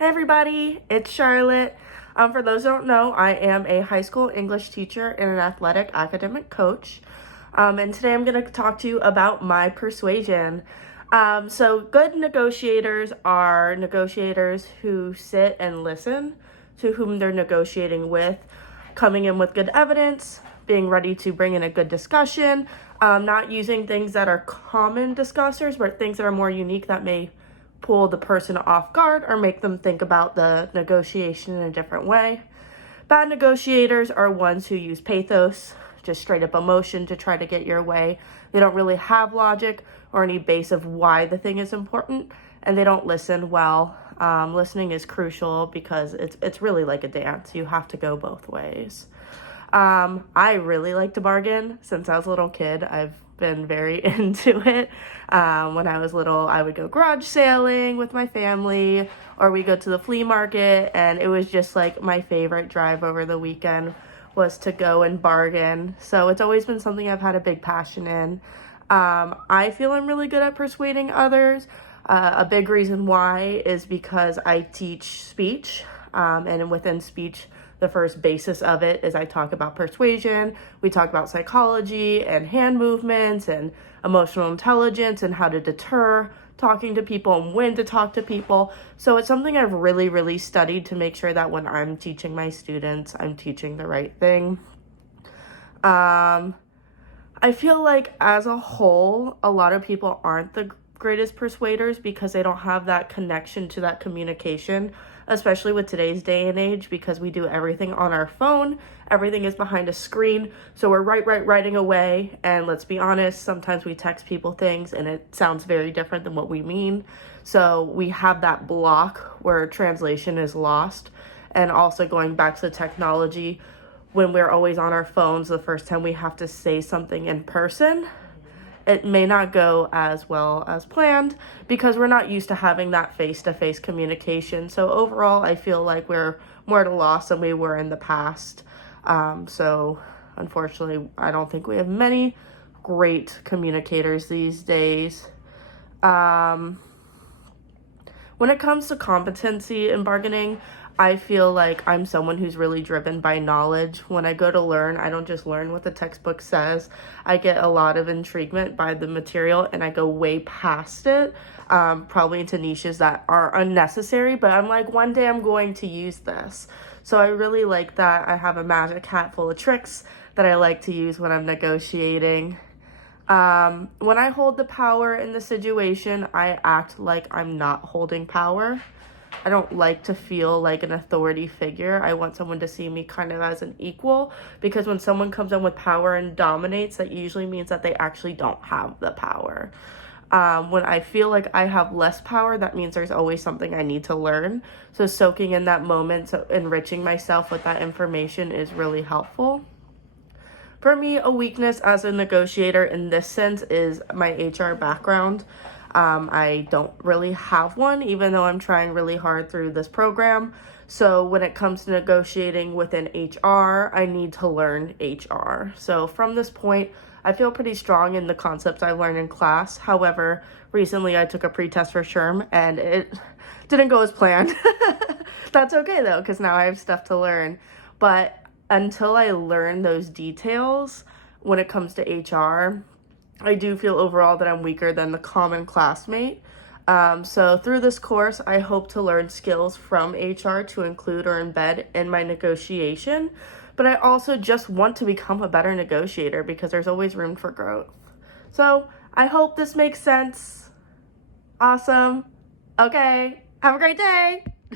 Hey everybody, it's Charlotte. For those who don't know, I am a high school English teacher and an athletic academic coach. And today I'm going to talk to you about my persuasion. So good negotiators are negotiators who sit and listen to whom they're negotiating with, coming in with good evidence, being ready to bring in a good discussion, not using things that are common discussers, but things that are more unique that may pull the person off guard or make them think about the negotiation in a different way. Bad negotiators are ones who use pathos, just straight up emotion to try to get your way. They don't really have logic or any base of why the thing is important, and they don't listen well. Listening is crucial because it's really like a dance. You have to go both ways. I really like to bargain. Since I was a little kid, I've been very into it. When I was little, I would go garage sailing with my family, or we go to the flea market, and it was just like my favorite drive over the weekend was to go and bargain. So it's always been something I've had a big passion in. I feel I'm really good at persuading others. A big reason why is because I teach speech, and within speech, the first basis of it is I talk about persuasion. We talk about psychology and hand movements and emotional intelligence and how to deter talking to people and when to talk to people. So it's something I've really studied to make sure that when I'm teaching my students, I'm teaching the right thing. I feel like as a whole, a lot of people aren't the greatest persuaders because they don't have that connection to that communication, especially with today's day and age, because we do everything on our phone. Everything is behind a screen. So we're writing away. And let's be honest, sometimes we text people things and it sounds very different than what we mean. So we have that block where translation is lost. And also going back to the technology, when we're always on our phones, the first time we have to say something in person, it may not go as well as planned because we're not used to having that face-to-face communication. So overall, I feel like we're more at a loss than we were in the past. So unfortunately, I don't think we have many great communicators these days. When it comes to competency in bargaining, I feel like I'm someone who's really driven by knowledge. When I go to learn, I don't just learn what the textbook says. I get a lot of intriguement by the material and I go way past it, probably into niches that are unnecessary, but I'm like, one day I'm going to use this. So I really like that. I have a magic hat full of tricks that I like to use when I'm negotiating. When I hold the power in the situation, I act like I'm not holding power. I don't like to feel like an authority figure. I want someone to see me kind of as an equal, because when someone comes in with power and dominates, that usually means that they actually don't have the power. When I feel like I have less power, that means there's always something I need to learn. So soaking in that moment, so enriching myself with that information is really helpful. For me, a weakness as a negotiator in this sense is my HR background. I don't really have one, even though I'm trying really hard through this program. So when it comes to negotiating within HR, I need to learn HR. So from this point, I feel pretty strong in the concepts I learned in class. However, recently I took a pre-test for SHRM and it didn't go as planned. That's okay though, because now I have stuff to learn. But until I learn those details when it comes to HR, I do feel overall that I'm weaker than the common classmate. So through this course, I hope to learn skills from HR to include or embed in my negotiation. But I also just want to become a better negotiator because there's always room for growth. So I hope this makes sense. Awesome. Okay. Have a great day.